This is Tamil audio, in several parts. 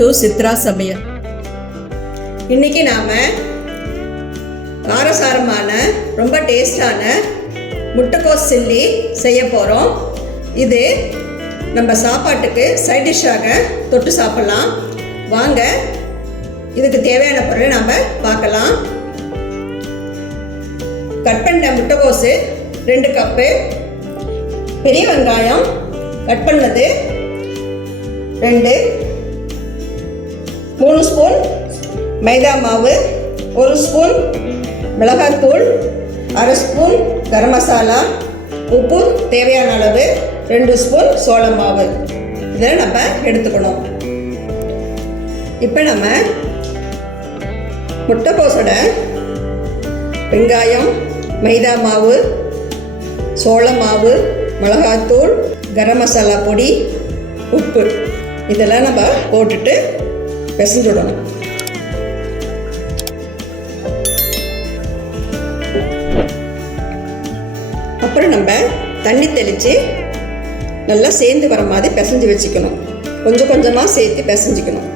டு சித்ரா சமையல். இன்னைக்கு நாம காரசாரமான ரொம்ப டேஸ்டான முட்டைக்கோஸ் சில்லி செய்ய போகிறோம். இது நம்ம சாப்பாட்டுக்கு சைட் டிஷ்ஷாக தொட்டு சாப்பிட்லாம். வாங்க இதுக்கு தேவையான பொருளை நாம் பார்க்கலாம். கட் பண்ண முட்டைக்கோஸு 2 கப்பு, பெரிய வெங்காயம் கட் பண்ணது 2, 3 ஸ்பூன் மைதா மாவு, 1 ஸ்பூன் மிளகாய்த்தூள், 1/2 ஸ்பூன் கரம் மசாலா, உப்பு தேவையான அளவு, 2 ஸ்பூன் சோள மாவு. இதை நம்ம எடுத்துக்கணும். இப்போ நம்ம முட்டைக்கோஸோட வெங்காயம், மைதா மாவு, சோள மாவு, மிளகாய்த்தூள், கரம் மசாலா பொடி, உப்பு இதெல்லாம் நம்ம போட்டுட்டு பிசைஞ்சுடணும். அப்புறம் நம்ம தண்ணி தெளித்து நல்லா சேர்ந்து வர மாதிரி பிசைஞ்சு வச்சுக்கணும். கொஞ்சம் கொஞ்சமாக சேர்த்து பிசைஞ்சிக்கணும்.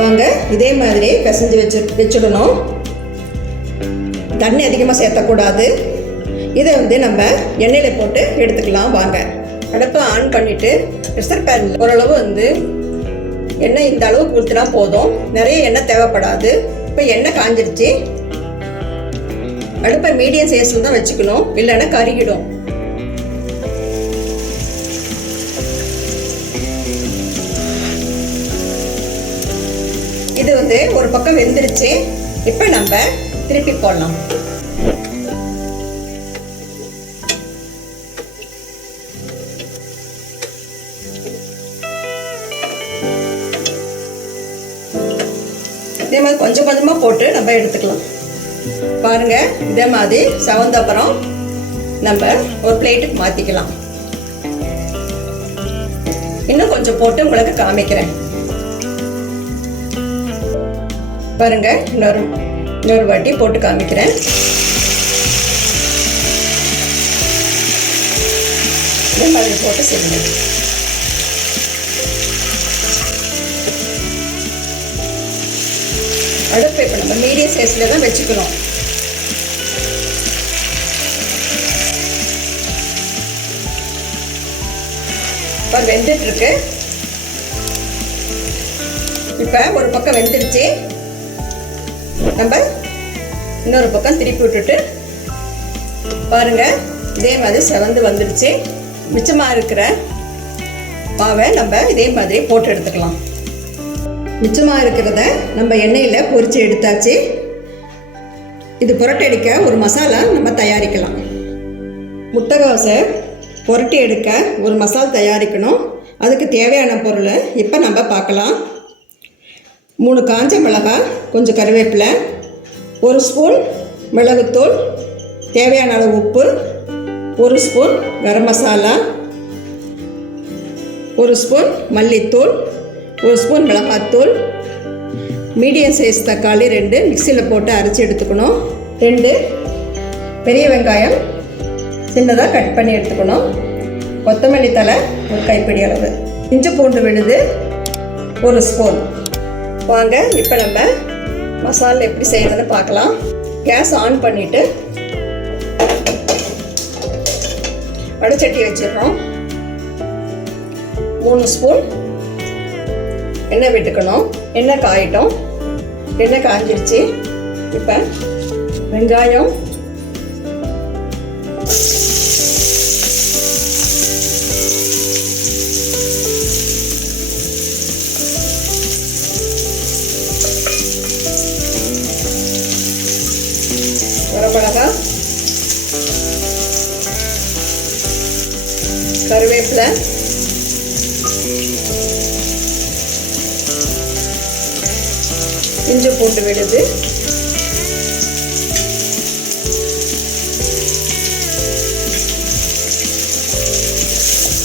வாங்க இதே மாதிரி பிசைஞ்சு வச்சுடணும். தண்ணி அதிகமாக சேர்த்தக்கூடாது. இதை நம்ம எண்ணெயில் போட்டு எடுத்துக்கலாம். வாங்க அடுப்பை ஆன் பண்ணிவிட்டு ப்ரெஷர் பேனில் ஓரளவு எண்ணெய் இந்த அளவுக்கு ஊற்றினா போதும். நிறைய எண்ணெய் தேவைப்படாது. இப்போ எண்ணெய் காஞ்சிருச்சு. அடுப்பை மீடியம் சைஸில் தான் வச்சுக்கணும், இல்லைன்னா கருகிடும். இது ஒரு பக்கம் வெந்துருச்சு. இப்போ நம்ம திருப்பி போடலாம். இதே மாதிரி கொஞ்சம் கொஞ்சமாக போட்டு நம்ம எடுத்துக்கலாம். பாருங்கள், இதே மாதிரி சவந்த அப்புறம் நம்ம ஒரு பிளேட்டுக்கு மாற்றிக்கலாம். இன்னும் கொஞ்சம் போட்டு உங்களுக்கு காமிக்கிறேன். பாருங்கள், இன்னொரு வாட்டி போட்டு காமிக்கிறேன். இதே மாதிரி போட்டு செய்யுங்க. அடுப்பு இப்போ நம்ம மீடியம் சைஸில் தான் வச்சுக்கணும். இப்போ வெந்துட்டுருக்கு. இப்போ ஒரு பக்கம் வெந்துருச்சு. நம்ம இன்னொரு பக்கம் திருப்பி விட்டுட்டு பாருங்கள், இதே மாதிரி செவந்து வந்துடுச்சு. மிச்சமாக இருக்கிற மாவை நம்ம இதே மாதிரி போட்டு எடுத்துக்கலாம். மிச்சமாக இருக்கிறத நம்ம எண்ணெயில் பொரித்து எடுத்தாச்சு. இது புரட்டி எடுக்க ஒரு மசாலா நம்ம தயாரிக்கலாம். முட்டைக்கோஸை புரட்டி எடுக்க ஒரு மசாலா தயாரிக்கணும். அதுக்கு தேவையான பொருள் இப்போ நம்ம பார்க்கலாம். 3 காஞ்ச மிளகாய், கொஞ்சம் கருவேப்பிலை, 1 ஸ்பூன் மிளகுத்தூள், தேவையான அளவு உப்பு, 1 ஸ்பூன் கரம் மசாலா, 1 ஸ்பூன் மல்லித்தூள், 1 ஸ்பூன் மிளகாத்தூள், மீடியம் சைஸ் தக்காளி 2 மிக்சியில் போட்டு அரைச்சி எடுத்துக்கணும். 2 பெரிய வெங்காயம் சின்னதாக கட் பண்ணி எடுத்துக்கணும். கொத்தமல்லி தழை ஒரு கைப்பிடி அளவு, இஞ்சி பூண்டு விழுது 1 ஸ்பூன். வாங்க இப்போ நம்ம மசாலா எப்படி செய்யணும்னு பார்க்கலாம். கேஸ் ஆன் பண்ணிவிட்டு வடைச்சட்டி வச்சிடுறோம். 3 ஸ்பூன் எண்ணெய் விட்டுக்கணும். எண்ணெய் காயிட்டோம். எண்ணெய் காஞ்சிருச்சு. இப்போ வெங்காயம், வரமிளகாய், கருவேப்பிலை, இஞ்சி பூண்டு விழுது,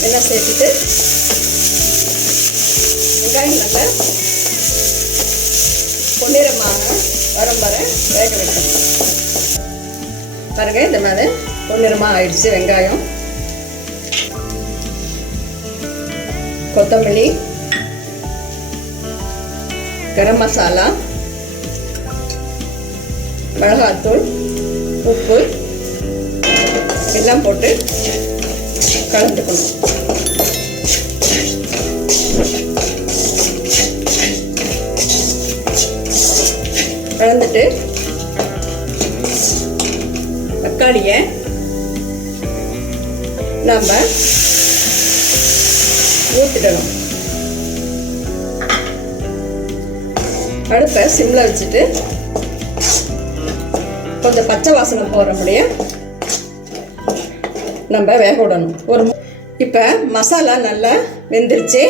எல்லாம் சேர்த்துட்டு வெங்காயம் நம்ம பொன்னிறமாக வரம் வர வேக வைக்கணும். பாருங்க, இந்த மாதிரி பொன்னிறமாக ஆயிடுச்சு வெங்காயம். கொத்தமல்லி, கரம் மசாலா, மிளகாத்தூள், உப்பு எல்லாம் போட்டு கலந்துக்கணும். கலந்துட்டு தக்காளியை நம்ம ஊற்றிடணும். அடுப்பை சிம்மில் வச்சுட்டு கொஞ்சம் பச்சை வாசனை போகிற முடிய நம்ம வேக விடணும். இப்போ மசாலா நல்லா வெந்துருச்சு.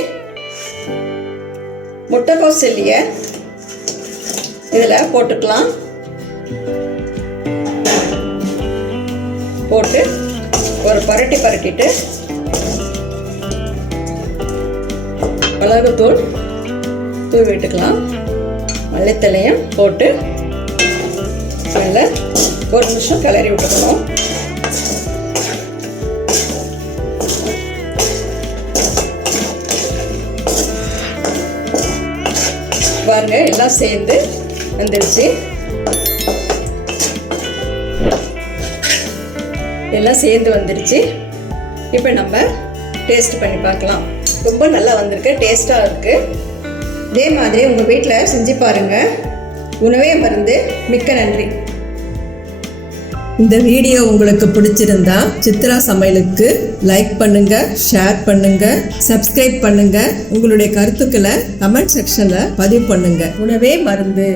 முட்டைக்கோஸ் சில்லியை இதில் போட்டுக்கலாம். போட்டு ஒரு பரட்டிட்டு மிளகுத்தூள் தூவி விட்டுக்கலாம். மல்லித்தலையும் போட்டு நல்லா ஒரு நிமிஷம் கிளறி விட்டுக்கணும். பாருங்க, எல்லாம் சேர்ந்து வந்துடுச்சு. எல்லாம் சேர்ந்து வந்துடுச்சு. இப்போ நம்ம டேஸ்ட் பண்ணி பார்க்கலாம். ரொம்ப நல்லா வந்திருக்கு, டேஸ்ட்டாக இருக்குது. இதே மாதிரி உங்கள் வீட்டில் செஞ்சு பாருங்கள். உணவே மருந்து. மிக்க நன்றி. இந்த வீடியோ உங்களுக்கு பிடிச்சிருந்தா சித்ரா சமையலுக்கு லைக் பண்ணுங்க, ஷேர் பண்ணுங்க, சப்ஸ்கிரைப் பண்ணுங்க. உங்களுடைய கருத்துக்களை கமெண்ட் செக்ஷன்ல பதிவு பண்ணுங்க. உணவே மருந்து.